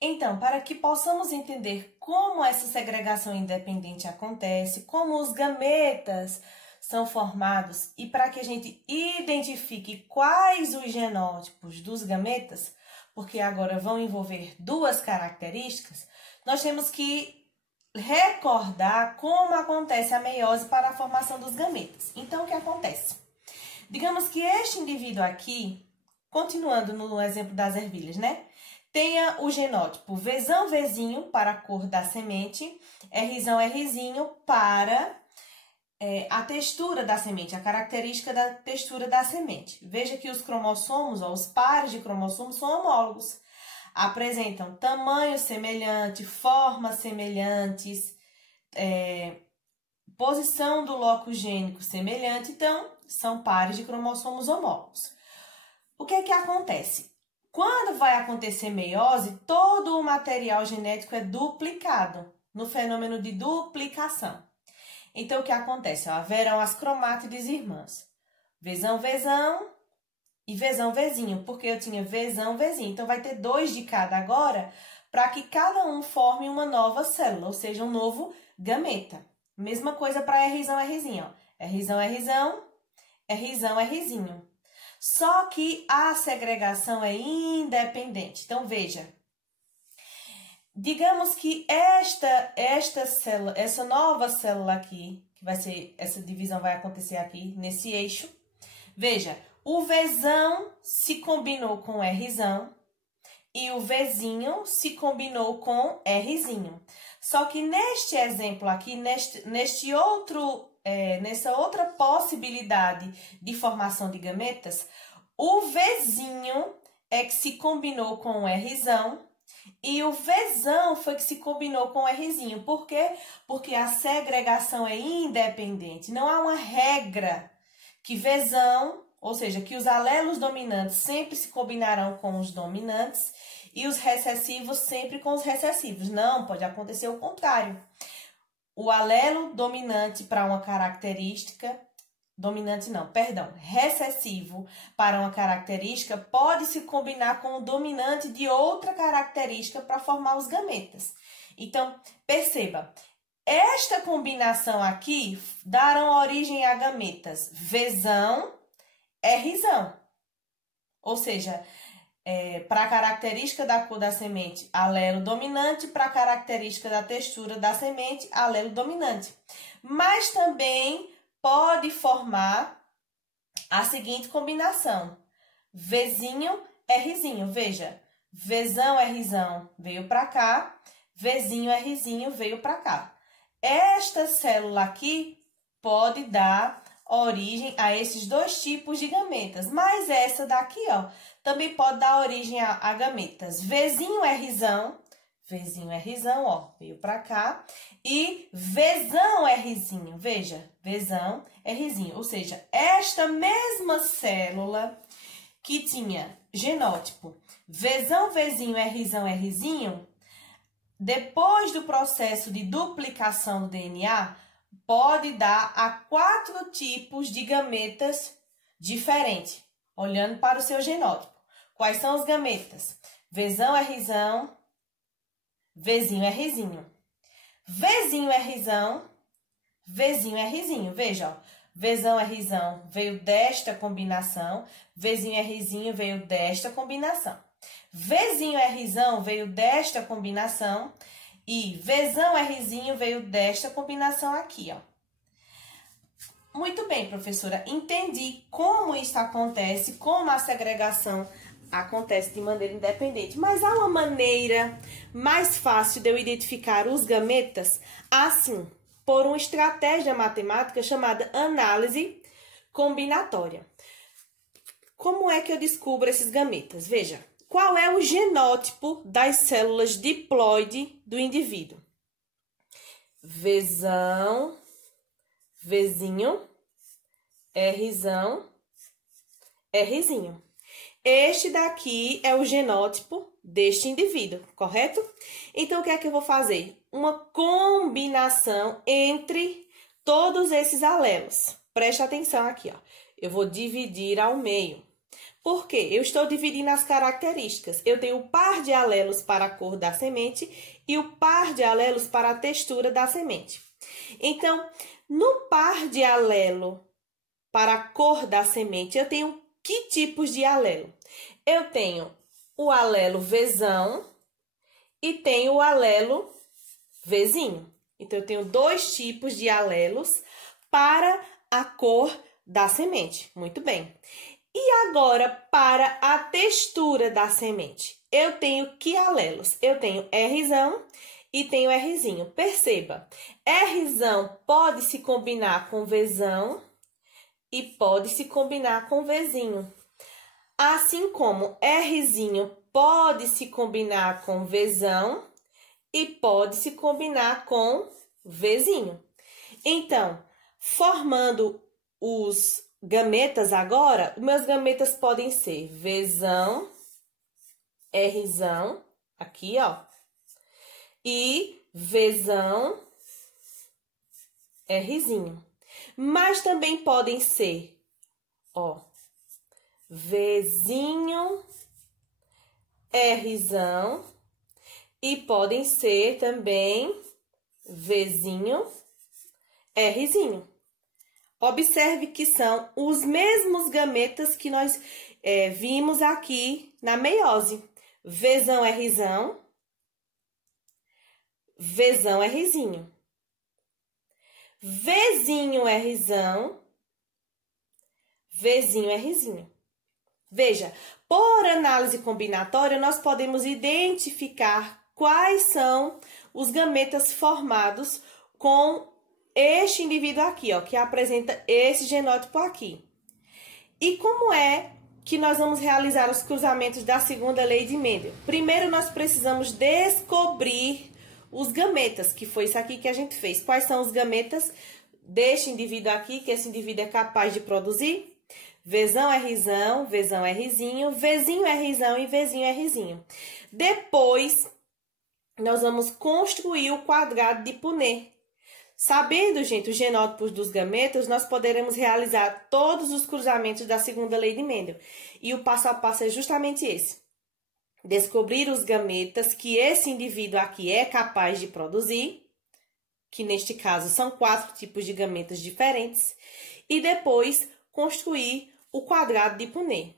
Então, para que possamos entender como essa segregação independente acontece, como os gametas são formados e para que a gente identifique quais os genótipos dos gametas, porque agora vão envolver duas características, nós temos que recordar como acontece a meiose para a formação dos gametas. Então, o que acontece? Digamos que este indivíduo aqui, continuando no exemplo das ervilhas, né? Tenha o genótipo Vzão, Vzinho para a cor da semente, Rzão, Rzinho para a textura da semente, a característica da textura da semente. Veja que os cromossomos, os pares de cromossomos são homólogos. Apresentam tamanho semelhante, formas semelhantes, posição do locus gênico semelhante, então são pares de cromossomos homólogos. O que é que acontece? Quando vai acontecer meiose, todo o material genético é duplicado no fenômeno de duplicação. Então, o que acontece? Haverão as cromátides irmãs, Vzão, Vzão e Vzão, Vzinho, porque eu tinha Vzão, Vzinho. Então, vai ter 2 de cada agora, para que cada um forme uma nova célula, ou seja, um novo gameta. Mesma coisa para Rzão, Rzinho. Rzão, Rzão, Rzão, Rzinho. Só que a segregação é independente. Então, veja. Digamos que esta célula, essa nova célula aqui, que vai ser, essa divisão vai acontecer aqui, nesse eixo. Veja, o Vzão se combinou com Rzão e o Vzinho se combinou com Rzinho. Só que neste exemplo aqui, nessa outra possibilidade de formação de gametas, o Vzinho é que se combinou com o Rzão e o Vzão foi que se combinou com o Rzinho. Por quê? Porque a segregação é independente. Não há uma regra que Vzão, ou seja, que os alelos dominantes sempre se combinarão com os dominantes e os recessivos sempre com os recessivos. Não, pode acontecer o contrário. O alelo dominante para uma característica, recessivo para uma característica pode se combinar com o dominante de outra característica para formar os gametas. Então, perceba, esta combinação aqui darão origem a gametas Vzão, Rzão. Ou seja, para a característica da cor da semente, alelo dominante, para a característica da textura da semente, alelo dominante. Mas também pode formar a seguinte combinação, Vzinho, Rzinho. Veja, Vzão, Rzão veio para cá, Vzinho, Rzinho veio para cá. Esta célula aqui pode dar origem a esses 2 tipos de gametas, mas essa daqui, ó, também pode dar origem a gametas Vzinho, Rzão, ó, veio para cá, e Vzão, Rzinho, veja, Vzão, Rzinho, ou seja, esta mesma célula que tinha genótipo Vzão, Vzinho, Rzão, Rzinho, depois do processo de duplicação do DNA, pode dar a 4 tipos de gametas diferentes, olhando para o seu genótipo. Quais são os gametas? Vzão, Rzão, Vzinho, Rzinho. Vzinho, Rzão, Vzinho, Rzinho. Veja, ó, Vzão, Rzão veio desta combinação, Vzinho, Rzinho veio desta combinação. Vzinho, Rzão veio desta combinação e Vzão, Rzinho veio desta combinação aqui, ó. Muito bem, professora, entendi como isso acontece, como a segregação acontece de maneira independente, mas há uma maneira mais fácil de eu identificar os gametas assim, por uma estratégia matemática chamada análise combinatória. Como é que eu descubro esses gametas? Veja, qual é o genótipo das células diploide do indivíduo? Vzão, Vzinho, Rzão, Rzinho. Este daqui é o genótipo deste indivíduo, correto? Então, o que é que eu vou fazer? Uma combinação entre todos esses alelos. Preste atenção aqui, ó. Eu vou dividir ao meio. Por quê? Eu estou dividindo as características. Eu tenho o par de alelos para a cor da semente e o par de alelos para a textura da semente. Então, no par de alelo para a cor da semente, eu tenho que tipos de alelo? Eu tenho o alelo Vzão e tenho o alelo Vzinho. Então, eu tenho dois tipos de alelos para a cor da semente. Muito bem. E agora, para a textura da semente, eu tenho que alelos? Eu tenho Rzão e tenho Rzinho. Perceba, Rzão pode se combinar com Vzão e pode se combinar com Vzinho. Assim como Rzinho pode se combinar com Vzão e pode se combinar com Vzinho. Então, formando os gametas agora, meus gametas podem ser Vzão, Rzão, aqui, ó, e Vzão, Rzinho. Mas também podem ser, ó, Vzinho, Rzão, e podem ser também Vzinho, Rzinho. Observe que são os mesmos gametas que nós vimos aqui na meiose. Vzão, Rzão, Vzão, Rzinho. Vzinho, Rzão, Vzinho, Rzinho. Veja, por análise combinatória, nós podemos identificar quais são os gametas formados com este indivíduo aqui, ó, que apresenta esse genótipo aqui. E como é que nós vamos realizar os cruzamentos da segunda lei de Mendel? Primeiro, nós precisamos descobrir os gametas, que foi isso aqui que a gente fez. Quais são os gametas deste indivíduo aqui, que esse indivíduo é capaz de produzir? Vzão, Rzão, Vzão, Rzinho, Vzinho, Rzão e Vzinho, Rzinho. Depois, nós vamos construir o quadrado de Punnett. Sabendo, gente, os genótipos dos gametas, nós poderemos realizar todos os cruzamentos da segunda lei de Mendel. E o passo a passo é justamente esse. Descobrir os gametas que esse indivíduo aqui é capaz de produzir, que neste caso são 4 tipos de gametas diferentes, e depois construir o quadrado de Punnett.